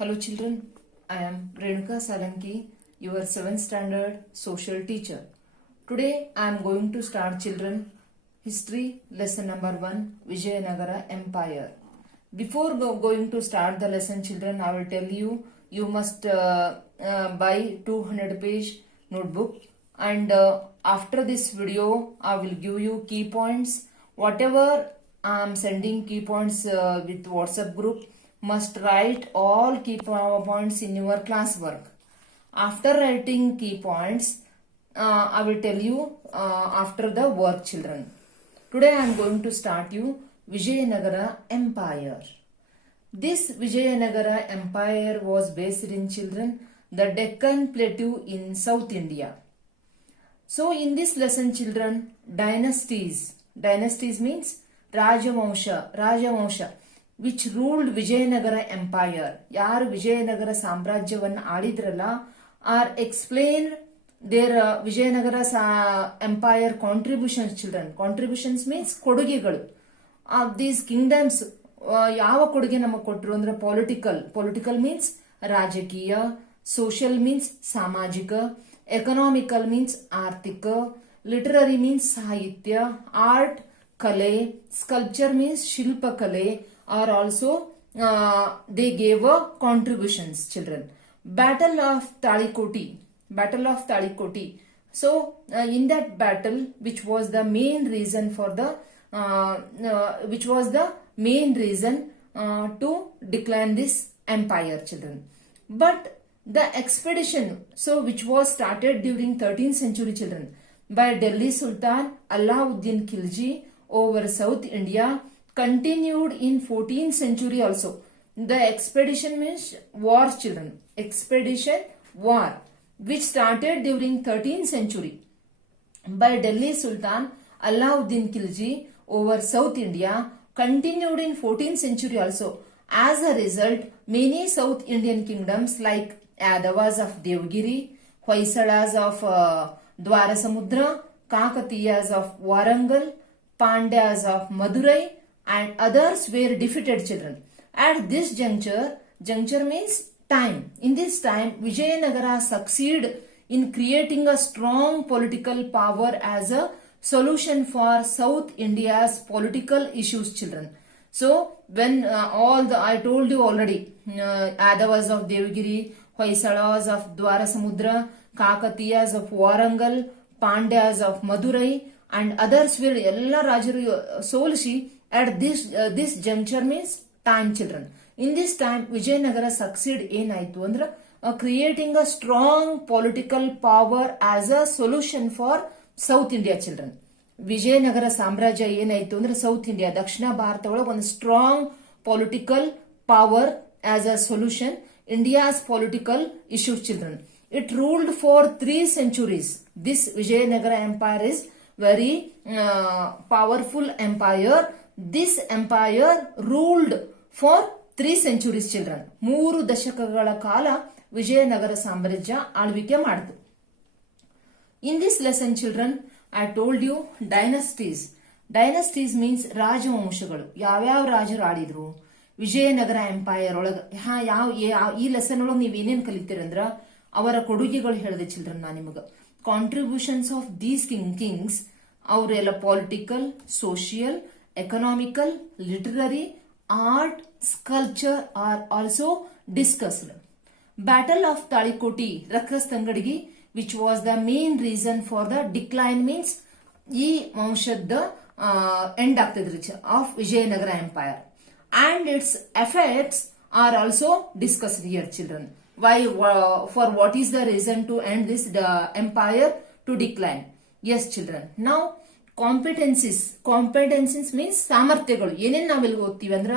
Hello children, I am Renuka Salanki, your 7th standard social teacher. Today I am going to start children history lesson number 1 Vijayanagara Empire. Before going to start the lesson children, I will tell you must buy 200 page notebook and after this video I will give you key points. Whatever I am sending key points with WhatsApp group, must write all key points in your classwork. After writing key points, I will tell you after the work children. Today I am going to start you Vijayanagara Empire. This Vijayanagara Empire was based in children the Deccan Plateau in South India. So in this lesson children, dynasties means Rajavansha which ruled Vijayanagara Empire, ಯಾರು ವಿಜಯನಗರ ಸಾಮ್ರಾಜ್ಯವನ್ನು ಆಳಿದ್ರಲ್ಲ, are explained their Vijayanagara Empire contributions children. Contributions means ಕೊಡುಗೆಗಳು. These kingdoms ಯಾವ ಕೊಡುಗೆ ನಮಗೆ ಕೊಟ್ಟರು ಅಂದ್ರೆ political means ರಾಜಕೀಯ, social means ಸಾಮಾಜಿಕ, ಎಕನಾಮಿಕಲ್ ಮೀನ್ಸ್ ಆರ್ಥಿಕ, ಲಿಟರರಿ ಮೀನ್ಸ್ ಸಾಹಿತ್ಯ, ಆರ್ಟ್ ಕಲೆ, ಸ್ಕಲ್ಪ್ಚರ್ ಮೀನ್ಸ್ ಶಿಲ್ಪಕಲೆ, are also they gave contributions children. Battle of Talikoti. So in that battle, which was the main reason to decline this empire children. But the expedition which was started during 13th century children by Delhi Sultan Alauddin Khilji over South India continued in 14th century also. The expedition means war children. Expedition war which started during 13th century by Delhi Sultan Alauddin Khilji over South India continued in 14th century also. As a result, many South Indian kingdoms like Yadavas of Devgiri, Hoysalas of Dwarasamudra, Kakatiyas of Warangal, Pandyas of Madurai and others were defeated children. At this juncture means time. In this time, Vijayanagara succeeded in creating a strong political power as a solution for South India's political issues children. So when I told you already, Yadavas of Devgiri, Hoysalas of Dwarasamudra, Kakatiyas of Warangal, Pandyas of Madurai and others were ella rajaru solushi. At this juncture means time children. In this time, Vijayanagara succeed ಏನಾಯ್ತು ಅಂದ್ರೆ creating a strong political power as a solution for South India children. Vijayanagara ಸಾಮ್ರಾಜ್ಯ ಏನಾಯ್ತು ಅಂದ್ರೆ south India ದಕ್ಷಿಣ ಭಾರತ ಒಳಗೆ ಒಂದು strong political power as a solution India's political issues children. It ruled for 3 centuries. This Vijayanagara Empire is very powerful empire. This empire ruled for 3 centuries children. 3 ದಶಕಗಳ ಕಾಲ ವಿಜಯನಗರ ಸಾಮ್ರಾಜ್ಯ ಆಳ್ವಿಕೆ ಮಾಡಿತು. In this lesson children, I told you dynasties. Dynasties means ರಾಜವಂಶಗಳು. ಯಾವ್ಯಾವ ರಾಜರು ಆಳಿದ್ರು Vijayanagara empire ಒಳಗ. ಈ lesson ಒಳಗೆ ನೀವು ಏನೇನ್ ಕಲಿತೀರಂದ್ರ ಅವರ ಕೊಡುಗೆಗಳು ಹೇಳಿದೆ ಚಿಲ್ಡ್ರನ್. ನಾ ನಿಮಗ ಕಾಂಟ್ರಿಬ್ಯೂಷನ್ಸ್ ಆಫ್ ದೀಸ್ ಕಿಂಗ್ಸ್ ಅವರೆಲ್ಲ political, social, economical, literary, art, sculpture are also discussed. Battle of Talikoti, Rakhastangadigi, which was the main reason for the decline means ಈ ವಂಶದ end ಆಗ್ತದ್ರಿ of Vijayanagara Empire and its effects are also discussed here children. Why for what is the reason to end this empire to decline? Yes children. Now competencies means ಸಾಮರ್ಥ್ಯಗಳು. ಏನೇನ್ ನಾವಿಲ್ಲಿ ಓದ್ತೀವಿ ಅಂದ್ರ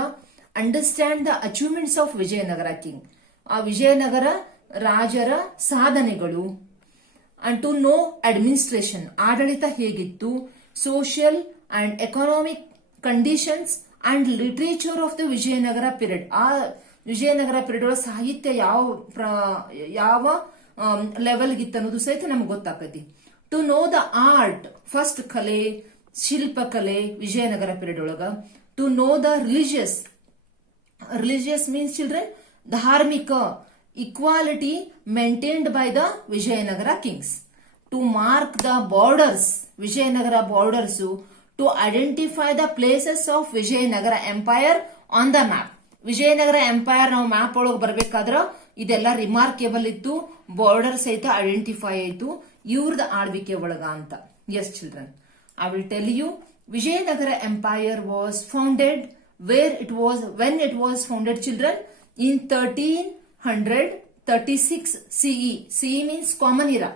understand the achievements of Vijayanagara king, ಆ ವಿಜಯನಗರ ರಾಜರ ಸಾಧನೆಗಳು. And to know administration, ಆಡಳಿತ ಹೇಗಿತ್ತು, social and economic conditions and literature of the Vijayanagara period. ಆ ವಿಜಯನಗರ ಪೀರಿಯಡ್ ಒಳಗೆ ಸಾಹಿತ್ಯ ಯಾವ ಲೆವೆಲ್ಗಿತ್ತು ಅನ್ನೋದು ಸಹಿತ ನಮ್ಗೆ ಗೊತ್ತಾಕತಿ. To know the art, first kale, shilpa kale, Vijayanagara period olaga. To know the religious means children, ಧಾರ್ಮಿಕ equality maintained by the Vijayanagara kings. To mark the borders, Vijayanagara borders, to identify the places of Vijayanagara Empire on the map. Vijayanagara empire ನಾವು map ಒಳಗೆ ಬರ್ಬೇಕಾದ್ರ ಇದೆಲ್ಲ ರಿಮಾರ್ಕೇಬಲ್ ಇತ್ತು, border ಸಹಿತ identify ಆಯ್ತು ಇವ್ರದ ಆಳ್ವಿಕೆ ಒಳಗ ಅಂತ. Yes children, I will tell you Vijayanagara empire was founded when it was founded children in 1336 CE. CE means common era.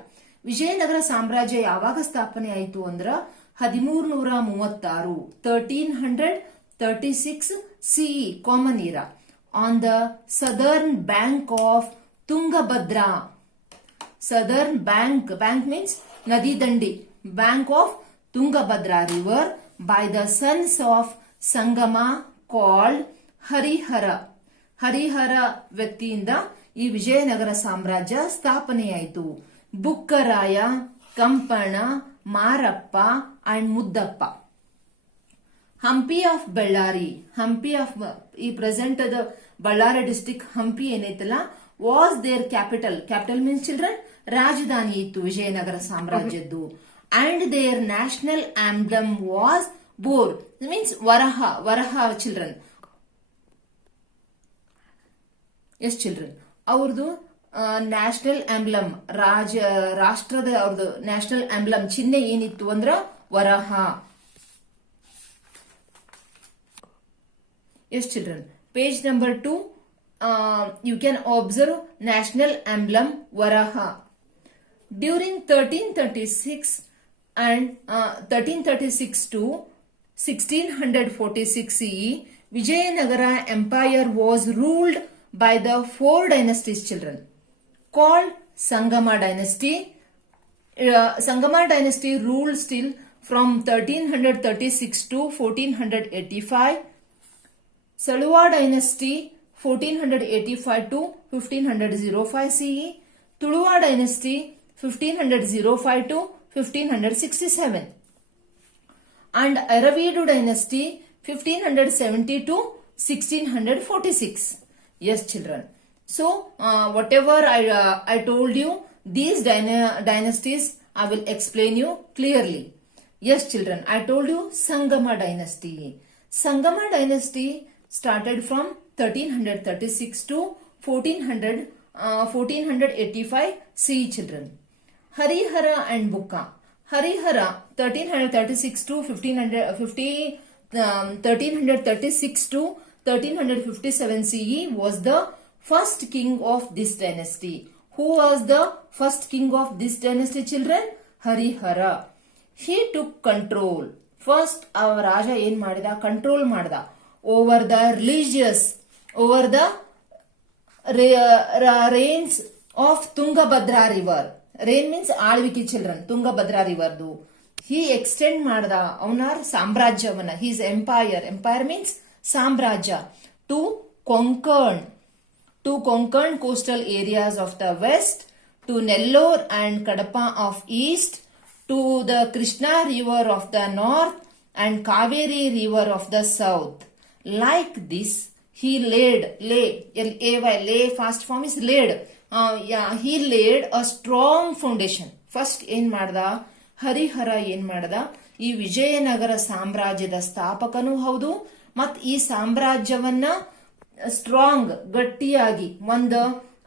Vijayanagara ಸಾಮ್ರಾಜ್ಯ ಯಾವಾಗ ಸ್ಥಾಪನೆ ಆಯಿತು ಅಂದ್ರ 1336 1336 CE common era on the southern bank of Tungabhadra. Southern bank means nadi dandi, bank of Tungabhadra river by the sons of Sangama called Harihara. Harihara ವ್ಯಕ್ತಿಯಿಂದ ಈ ವಿಜಯನಗರ ಸಾಮ್ರಾಜ್ಯ ಸ್ಥಾಪನೆಯಾಯಿತು. Bukkaraya, Kampana, Marappa and Muddappa. Hampi of Ballari, Hampi of ಈ ಪ್ರೆಸೆಂಟ್ ಬಳ್ಳಾರಿ ಡಿಸ್ಟ್ರಿಕ್ಟ್ ಹಂಪಿ ಏನೈತಲ್ಲ was their capital. Capital means children ರಾಜಧಾನಿ ಇತ್ತು ವಿಜಯನಗರ ಸಾಮ್ರಾಜ್ಯದ್ದು. And their national emblem was boar means ವರಹ. ವರಹ ಚಿಲ್ಡ್ರನ್, ಎಸ್ ಚಿಲ್ಡ್ರನ್, ಅವ್ರದ್ದು ನ್ಯಾಷನಲ್ ಆಂಬ್ಲಮ್, ರಾಷ್ಟ್ರದ ಅವ್ರದ್ದು ನ್ಯಾಷನಲ್ ಆಂಬ್ಲಮ್ ಚಿಹ್ನೆ ಏನಿತ್ತು ಅಂದ್ರ ವರಹ. Yes children, page number 2 you can observe national emblem Varaha. During 1336 and 1336 to 1646 CE, Vijayanagara Empire was ruled by the 4 dynasties children called Sangama dynasty. Sangama dynasty ruled still from 1336 to 1485. Saluva dynasty 1485 to 1505 CE. Tuluva dynasty 1505 to 1567. And Aravidu dynasty 1570 to 1646. Yes children. So whatever I told you, these dynasties I will explain you clearly. Yes children, I told you Sangama dynasty. Sangama dynasty started from 1336 to 1485 CE children. Harihara and Bukka. Harihara 1336 to 1336 to 1357 CE was the first king of this dynasty. Who was the first king of this dynasty children? Harihara. He took control. First our Raja ಏನ್ ಮಾಡಿದ, control ಮಾಡಿದ over the religious, over the reigns of Tungabhadra river. Reign means ಆಳ್ವಿಕೆ children, Tungabhadra riverದು. He extend ಮಾಡ್ದ ಅವನ ಸಾಮ್ರಾಜ್ಯವನ್ನ, his empire. Empire means ಸಾಮ್ರಾಜ್ಯ. To conquer coastal areas of the west, to Nellore and Kadapa of east, to the Krishna river of the north and Kaveri river of the south. Like this, he lay, fast form is laid. He laid a strong foundation. First ಏನ್ ಮಾಡ್ದ, ಹರಿಹರ ಏನ್ ಮಾಡ್ದ, ಈ ವಿಜಯನಗರ ಸಾಮ್ರಾಜ್ಯದ ಸ್ಥಾಪಕನೂ ಹೌದು, ಮತ್ ಈ ಸಾಮ್ರಾಜ್ಯವನ್ನ strong ಗಟ್ಟಿಯಾಗಿ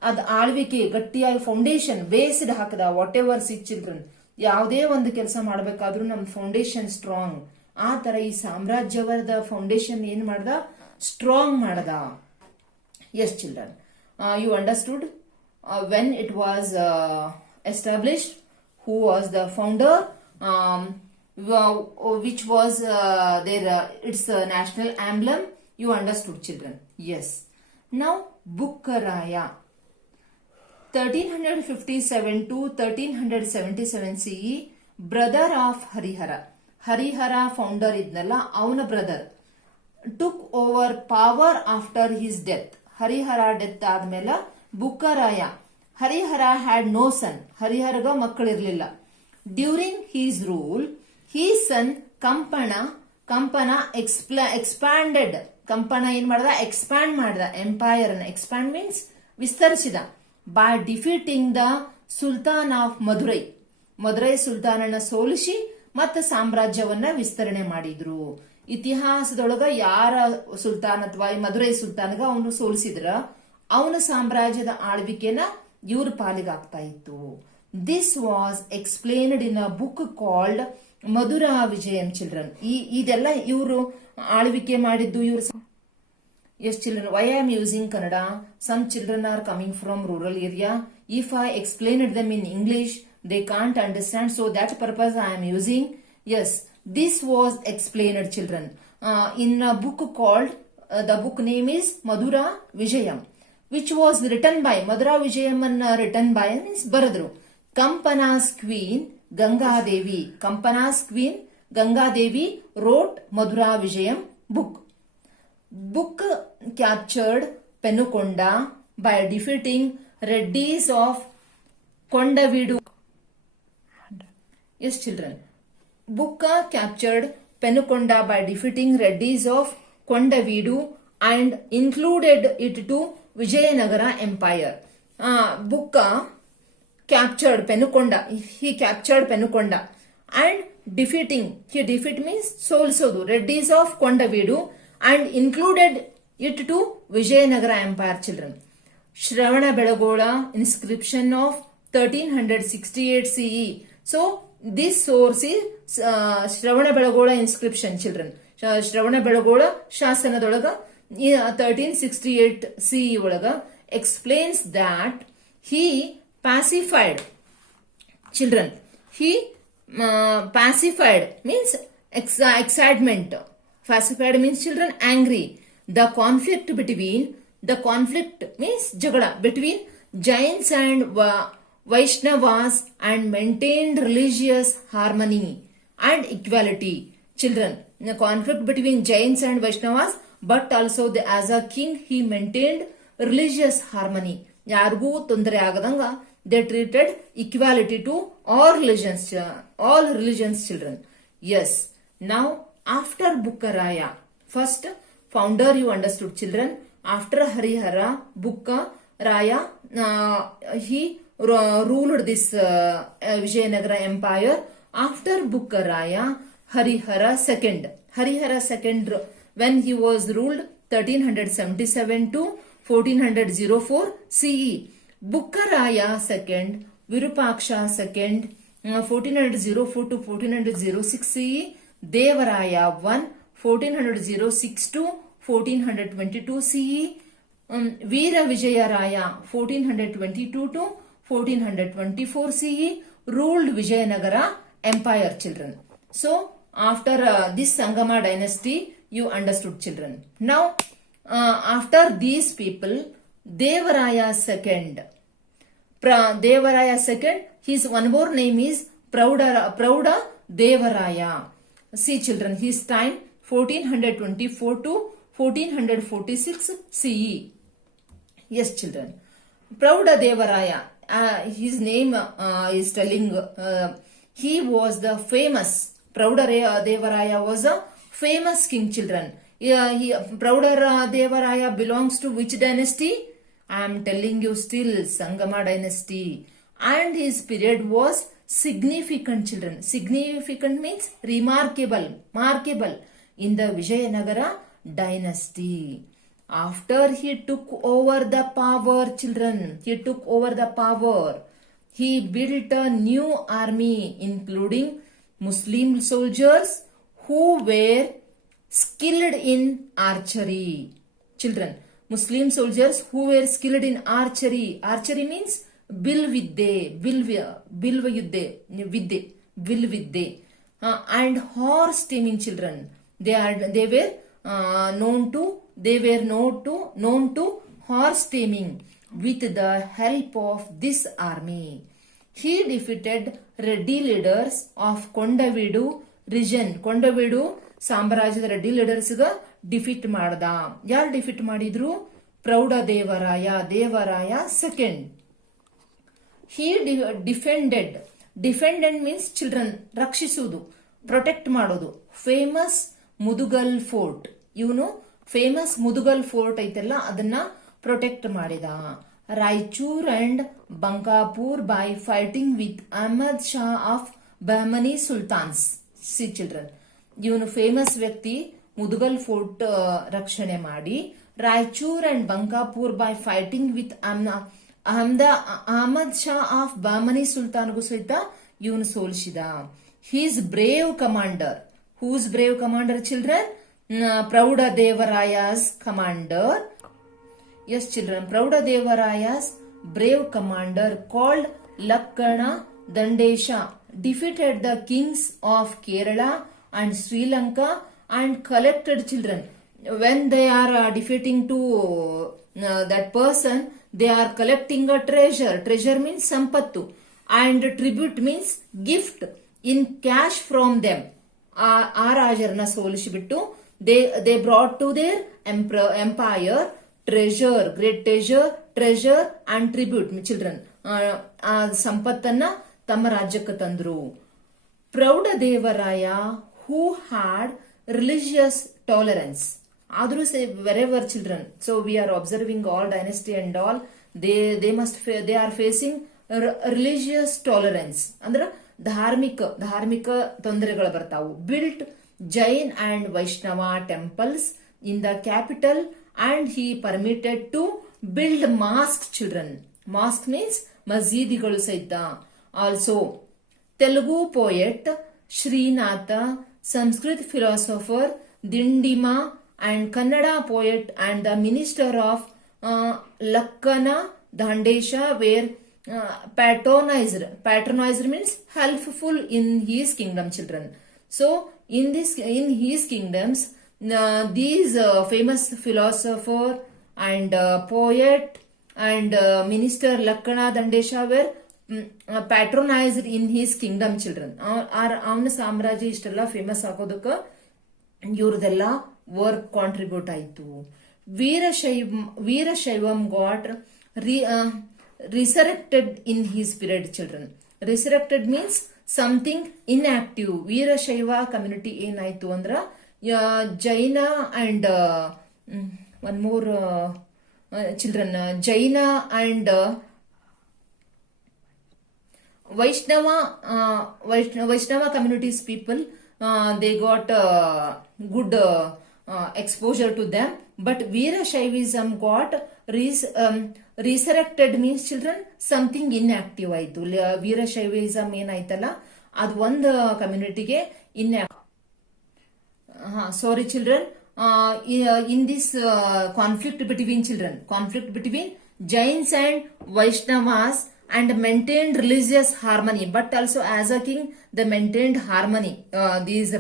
ಅದ್ ಆಳ್ವಿಕೆ ಗಟ್ಟಿಯಾಗಿ ಫೌಂಡೇಶನ್ ಬೇಸ್ಡ್ ಹಾಕದ. ವಾಟ್ ಎವರ್ ಸಿಕ್ ಚಿಲ್ಡ್ರನ್, ಯಾವುದೇ ಒಂದು ಕೆಲಸ ಮಾಡಬೇಕಾದ್ರೂ ನಮ್ ಫೌಂಡೇಶನ್ ಸ್ಟ್ರಾಂಗ್. ಆ ತರ ಈ ಸಾಮ್ರಾಜ್ಯವದ ಫೌಂಡೇಶನ್ ಏನ್ ಮಾಡ್ದ, ಸ್ಟ್ರಾಂಗ್ ಮಾಡ್ದ. Yes children, you understood when it was established, who was the founder, which was its national emblem. You understood children? Yes. Now Bukkaraya 1357 to 1377 CE, brother of Harihara. Harihara founder idnalla avana brother, took over power after his death. Harihara death ಆದ್ಮೇಲೆ Bukkaraya, Harihara had no son. Hariharaga ಮಕ್ಕಳಿರಲಿಲ್ಲ. During his rule, his son Kampana expanded ಕಂಪನ ಏನ್ ಮಾಡ್ದ, expand ಮಾಡ್ದ empire ಅನ್ನ. Expand means ವಿಸ್ತರಿಸಿದ. By defeating the sultan of Madurai, Madurai ಸುಲ್ತಾನನ್ನ ಸೋಲಿಸಿ ಮತ್ತೆ ಸಾಮ್ರಾಜ್ಯವನ್ನ ವಿಸ್ತರಣೆ ಮಾಡಿದ್ರು. ಇತಿಹಾಸದೊಳಗ ಯಾರ ಸುಲ್ತಾನ್ ಅಥವಾ ಮಧುರೈ ಸುಲ್ತಾನ್ಗ ಅವನು ಸೋಲಿಸಿದ್ರ ಅವನ ಸಾಮ್ರಾಜ್ಯದ ಆಳ್ವಿಕೆನ ಇವ್ರ ಪಾಲಿಗಾಗ್ತಾ ಇತ್ತು. This was explained in a book called Madhura Vijayam children. ಇದೆಲ್ಲ ಇವರು ಆಳ್ವಿಕೆ ಮಾಡಿದ್ದು ಇವರು. Yes children, why I am using Kannada? Some children are coming from rural area. If I explained them in English, they can't understand. So that purpose I am using. Yes, this was explained children. In a book called, the book name is Madhura Vijayam, which was written by, Madhura Vijayam written by means Baradru. Kampana's queen Ganga Devi. Kampana's queen Ganga Devi wrote Madhura Vijayam book. Book captured Penukonda by defeating Reddis of Kondavidu. Yes children. Book captured Penukonda by defeating Reddis of Kondavidu and included it to Vijayanagara Empire. Book captured Penukonda. He captured Penukonda and defeating. He defeat means ಸೋಲಿಸೋದು. Reddis of Kondavidu and included it to Vijayanagara Empire children. Shravana Belagola inscription of 1368 CE. So this source is Shravana Belagola inscription children. Shravana Belagola ಶಾಸನದೊಳಗ 1368 CE ಒಳಗ explains that he pacified children. He pacified means excitement. Pacified means children angry. The conflict means jagada between Jains and Vaishnavas and maintained religious harmony and equality. Children, the conflict between Jains and Vaishnavas, but also as a king he maintained religious harmony. Yargu tondre agadanga they treated equality to all religions children. Yes, now after Bukkaraya, first founder you understood children. After Harihara, Bukkaraya, he ruled this Vijayanagara Empire. After Bukkaraya, Harihara II, when he was ruled 1377 to 1404 CE. Bukkaraya II, Virupaksha II, 1404 to 1406 CE. Devaraya I, 1406 to 1422 CE. Veera Vijayaraya, 1422 to 1424 CE, ruled Vijayanagara Empire children. So, after this Sangama dynasty, you understood children. Now, after these people, Devaraya II. His one more name is Prouda Devaraya. See children, his time 1424 to 1446 CE. Yes children. Prouda Devaraya, his name is telling he was the famous, Prouda Devaraya was a famous king children. Prouda Devaraya belongs to which dynasty? I am telling you still Sangama dynasty. And his period was significant children. Significant means remarkable in the Vijayanagara dynasty. After he took over the power children, he built a new army including Muslim soldiers who were skilled in archery. Children, Muslim soldiers who were skilled in archery. Archery means Vilvidde. And horse taming children. They were known to horse taming with the help of this army. He defeated Reddy leaders of Kondavidu region. Kondavidu ಸಾಮ್ರಾಜ್ಯದ Reddy leaders defeat ಮಾಡ್ದ. ಯಾರು defeat ಮಾಡಿದ್ರು? Praudha Devaraya II. He defended means children, ರಕ್ಷಿಸುವುದು, protect ಮಾಡೋದು. Famous Mudgal fort, ಇವನು famous Mudgal fort ಐತಲ್ಲ ಅದನ್ನ protect ಮಾಡಿದ. Raichur and Bankapur by fighting with Ahmad Shah of Bahmani sultans. See children, ಇವನು ಫೇಮಸ್ ವ್ಯಕ್ತಿ ಮುದುಗಲ್ ಫೋರ್ಟ್ ರಕ್ಷಣೆ ಮಾಡಿ. Raichur and Bankapur by fighting with Ahmad Shah of Bahmani ಸುಲ್ತಾನ್ಗೂ ಸಹಿತ ಇವನು ಸೋಲಿಸಿದ. He's brave commander. Whose brave commander children? Praudha Devaraya's commander. Yes children, Prauda Devaraya's brave commander called Lakkana Dandesha defeated the kings of Kerala and Sri Lanka and collected children. When they are defeating to that person, they are collecting a treasure. Treasure means sampattu and tribute means gift in cash from them. ಆ ರಾಜರನ್ನ ಸೋಲಿಸಿಬಿಟ್ಟು they brought to their empire treasure, great treasure and tribute. Children, ಆ ಸಂಪತ್ತನ್ನ ತಮ್ಮ ರಾಜ್ಯಕ್ಕೆ ತಂದ್ರು. Praudha Devaraya who had religious tolerance. ಆದ್ರೂ wherever children, so we are observing all dynasty and all, they are facing religious tolerance ಅಂದ್ರ ಧಾರ್ಮಿಕ ತೊಂದರೆಗಳು ಬರ್ತಾವು. Built Jain and Vaishnava temples in the capital and he permitted to build mosques. Children, mosque means ಮಸೀದಿಗಳು ಸಹಿತ. Also Telugu poet Srinatha, Sanskrit philosopher Dindima and Kannada poet and the minister of Lakkana Dandesha were patronized means helpful in his kingdom. Children, so in his kingdoms these famous philosopher and poet and minister Lakkana Dandesha were patronized in his kingdom. Children, ಅವನ ಸಾಮ್ರಾಜ್ಯ ಇಷ್ಟೆಲ್ಲ famous ಆಗೋದಕ್ಕ ಇವ್ರದೆಲ್ಲ work contribute ಆಯ್ತು. Veerashaivam got resurrected in his period. Children, resurrected means something inactive. Veerashaiva community ಏನಾಯ್ತು ಅಂದ್ರ Jaina and one more children, Jaina and Vaishnava communities people, they got good exposure to them, but Veerashaivism got resurrected means children something inactive ಆಯ್ತು. ವೀರಶೈವಿಸಮ್ ಏನಾಯ್ತಲ್ಲ ಅದು ಒಂದು ಕಮ್ಯುನಿಟಿಗೆ inactive. Sorry children, in this conflict between Jains and Vaishnavas and maintained religious harmony, but also as a king they maintained harmony. These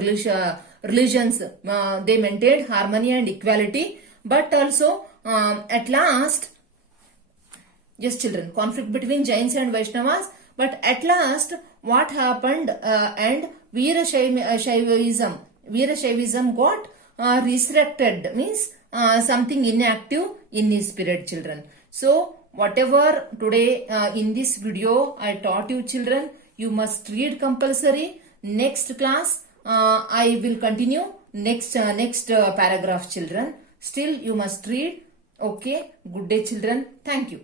religions they maintained harmony and equality, but also at last, yes children, conflict between Jains and Vaishnavas, but at last what happened, and Veerashaivism got resurrected means something inactive in his spirit. Children, so whatever today in this video I taught you children, you must read compulsory. Next class I will continue next paragraph children. Still you must read. Okay, good day children. Thank you.